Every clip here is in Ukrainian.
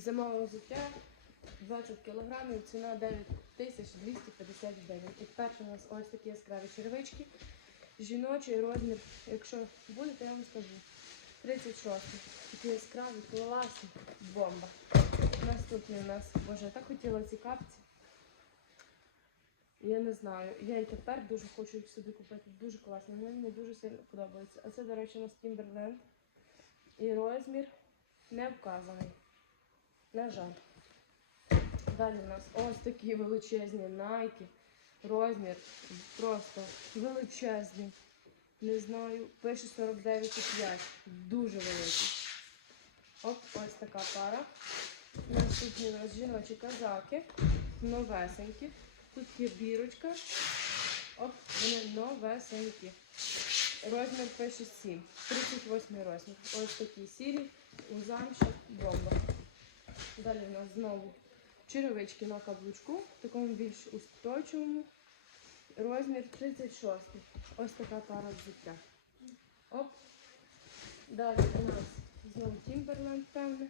Зимове взуття 20 кг, ціна 9250 гривень. І перше у нас ось такі яскраві черевички. Жіночий розмір, якщо будете, я вам скажу. 36. Такі яскраві, класні, бомба. Наступний у нас, боже, я так хотіла ці капці. Я не знаю. Я і тепер дуже хочу їх собі купити. Дуже класно. Вони мені дуже сильно подобаються. А це, до речі, у нас Timberland. І розмір не вказаний. На жаль. Далі у нас ось такі величезні Nike. Розмір просто величезний. Не знаю, пише 49,5. Дуже великий. Оп, ось така пара. Наступні у нас жіночі казаки. Новесенькі. Тут є бірочка. Оп, вони новесенькі. Розмір пише 7. 38 розмір. Ось такі сірі, у замші, бомба. Далі у нас знову черевички на каблучку, в такому більш устойчивому. Розмір 36. Ось така пара взуття. Оп. Далі у нас знову Timberland, певне.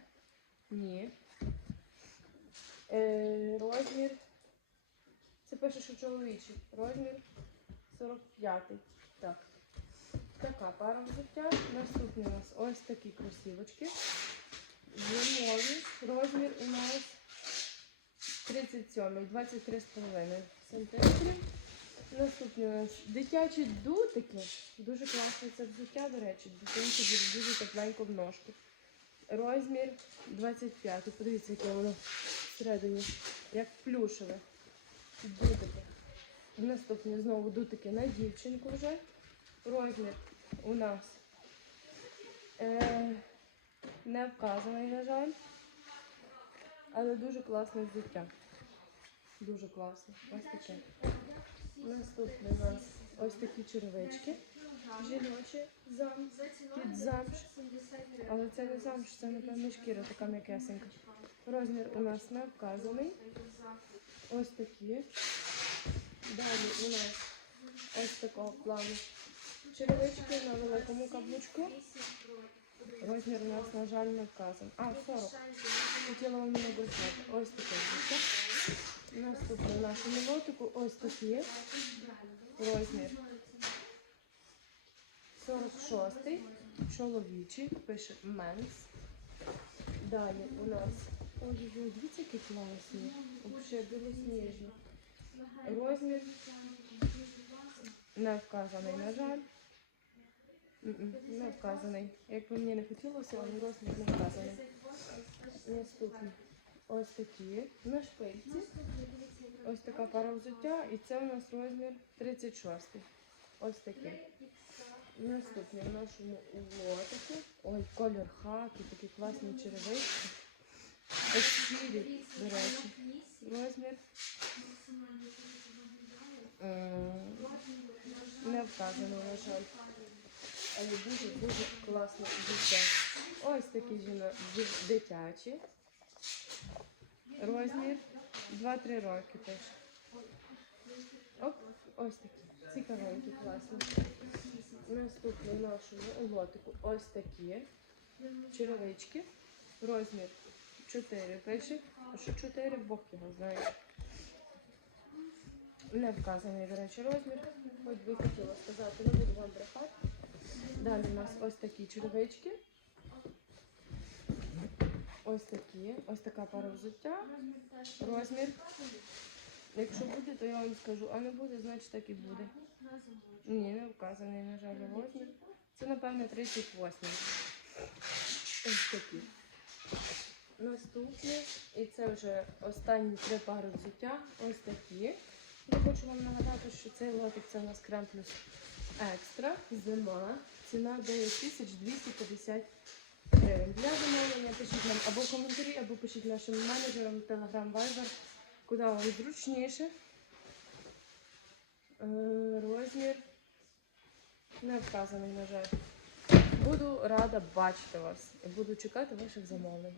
Ні. Е, розмір. Це пише, що чоловічий. Розмір 45. Так. Така пара взуття. Наступні у нас ось такі кросівочки. Розмір у нас 37, 23,5 см. Наступні у нас дитячі дутики. Дуже класне це взуття, до речі. Дитинці буде дуже тепленько в ножку. Розмір 25. Подивіться, яке воно всередині, як плюшеве. Дутики. Наступні знову дутики на дівчинку вже. Розмір у нас е, не вказаний, на жаль. Але дуже класне взуття. Дуже класно. Ось таке. Наступне у нас ось такі черевички. Жіночі зам, під замш. Але це не замш, це напевно шкіра, така м'якесенька. Розмір у нас не вказаний. Ось такі. Далі у нас ось такого плану. Черевички на великому каблучку. Розмір у нас, на жаль, не вказаний. А, 40. Хотіла вам не обращати. Ось взуття. Наступне в нашому лотику ось такі. Розмір 46-й. Чоловічий. Пише менс. Далі у нас. Ой, ой, дивіться, які класні. Взагалі білосніжні. Розмір не вказаний, на жаль. Не вказаний. Як би мені не хотілося, але розмір не вказаний. Наступні. Ось такі на шпильці. Ось така пара взуття. І це у нас розмір 36. Ось такий. Наступні в нашому лотику. Ой, колір хаки, такі класні черевички. Ось сірі, до речі. Розмір. Не вказано, на жаль. Але дуже-дуже класно взуття. Ось такі жіно ді- дитячі. Розмір 2-3 роки теж. Оп, ось такі. Цікавенькі, класні. Наступний в нашому лотику ось такі черевички. Розмір 4 пише. А що 4 Бог його знає. Не вказаний, до речі, розмір. Хоч би хотіла сказати, не буду вам брехати. Далі у нас ось такі черевички. Ось такі. Ось така пара взуття. Розмір. Якщо буде, то я вам скажу, а не буде, значить так і буде. Ні, не вказаний, на жаль, розмір. Це, напевно, 38. Ось такі. Наступні. І це вже останні три пари взуття. Ось такі. Я хочу вам нагадати, що цей лотик це у нас крем плюс екстра. Зима. Ціна 9250 гривень. Для замовлення пишіть нам або коментарі, або пишіть нашим менеджерам Telegram Viber, куди вам зручніше. Е, Розмір не вказаний, на жаль. Буду рада бачити вас і буду чекати ваших замовлень.